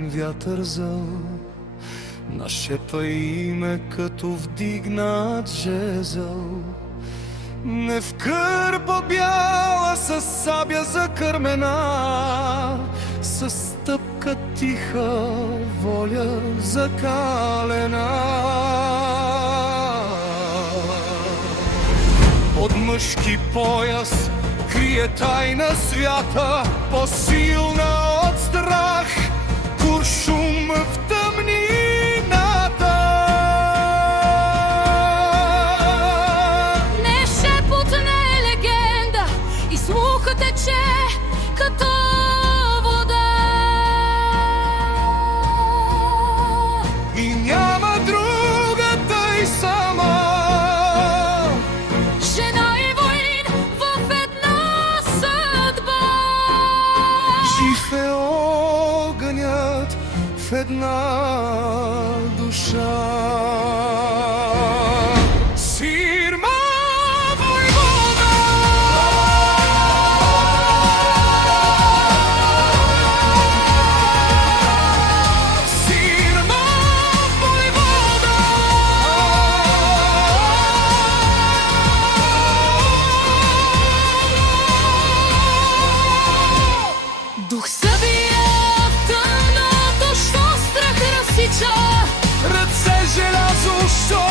вятър зъл нашепа име като вдигнат жезъл. Не в кърпа бяла със сабя закърмена, със стъпка тиха, воля закалена. Под мъжки пояс крие тайна свята, по-силна от страх, куршум в тъмнината. Не шепот, не легенда, и слухът тече като вода. И няма друга тъй сама, Жена и войн в една съдба. жив е огънят в една душа. Сирма войвода, Сирма войвода, Дух събия в тъмното, що страх разсича. ръце желязо, що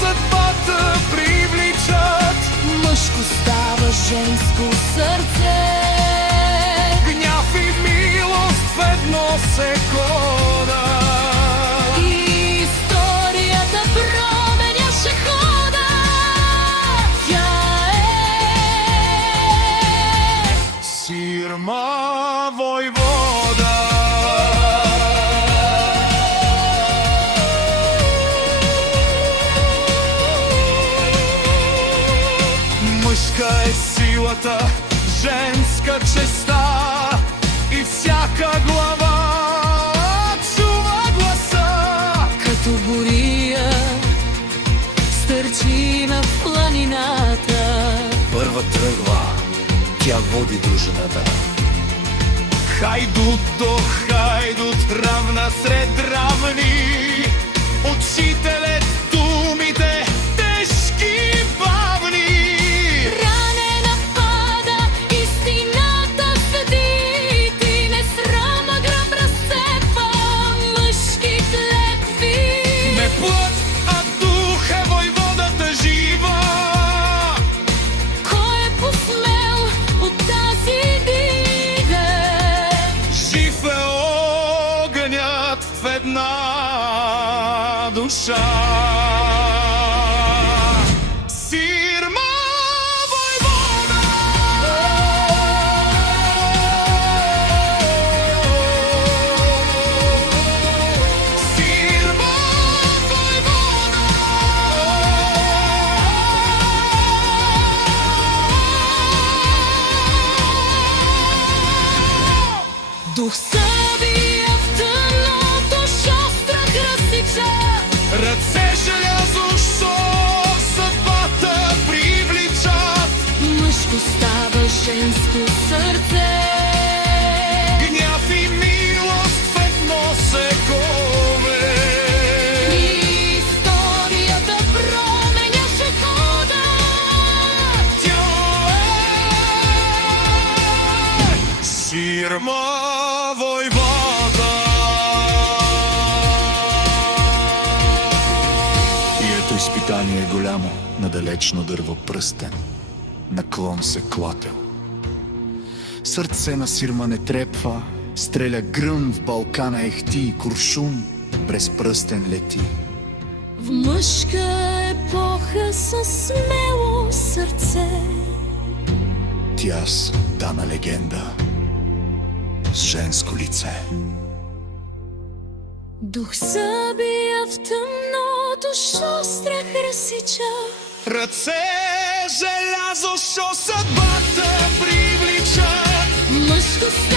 съдбата привличат. Мъжко става женско сърце. Гняв и милост в едно се кода. Историята променяше хода. Тя е Сирма войвода. Мъжка е силата, женска честа, и всяка глава чува гласа. като бурия, стърчи на планината. Първа тръгва, тя води дружината. Хайдут до хайдут, равна сред равни. Учителят думите тежки бавни. Ранена пада, истината седи. Ти не срама гръб разцепа, мъжки клетви. Не плът, а дух е войводата жива. Кой е посмел от тази дига? Жив е огънят в една душа. Сирма войвода. Сирма войвода. Дух събия в тъмното, що страх разсича. Ръце желязо, що съдбата привличат. Мъжко става женско сърце. Гняв и милост в едно се кове. Историята променяше хода. Тя е Сирма войвода. И ето изпитание голямо, на далечно дърво пръстен, наклон се клател. Сърце на Сирма не трепва, стреля гръм в Балкана ехти и куршум през пръстен лети. В мъжка епоха със смело сърце. Тя с дана легенда с женско лице. Дух събия в тъмното, що страх разсича. Ръце желязо, що съдбата привличат. Мъжко става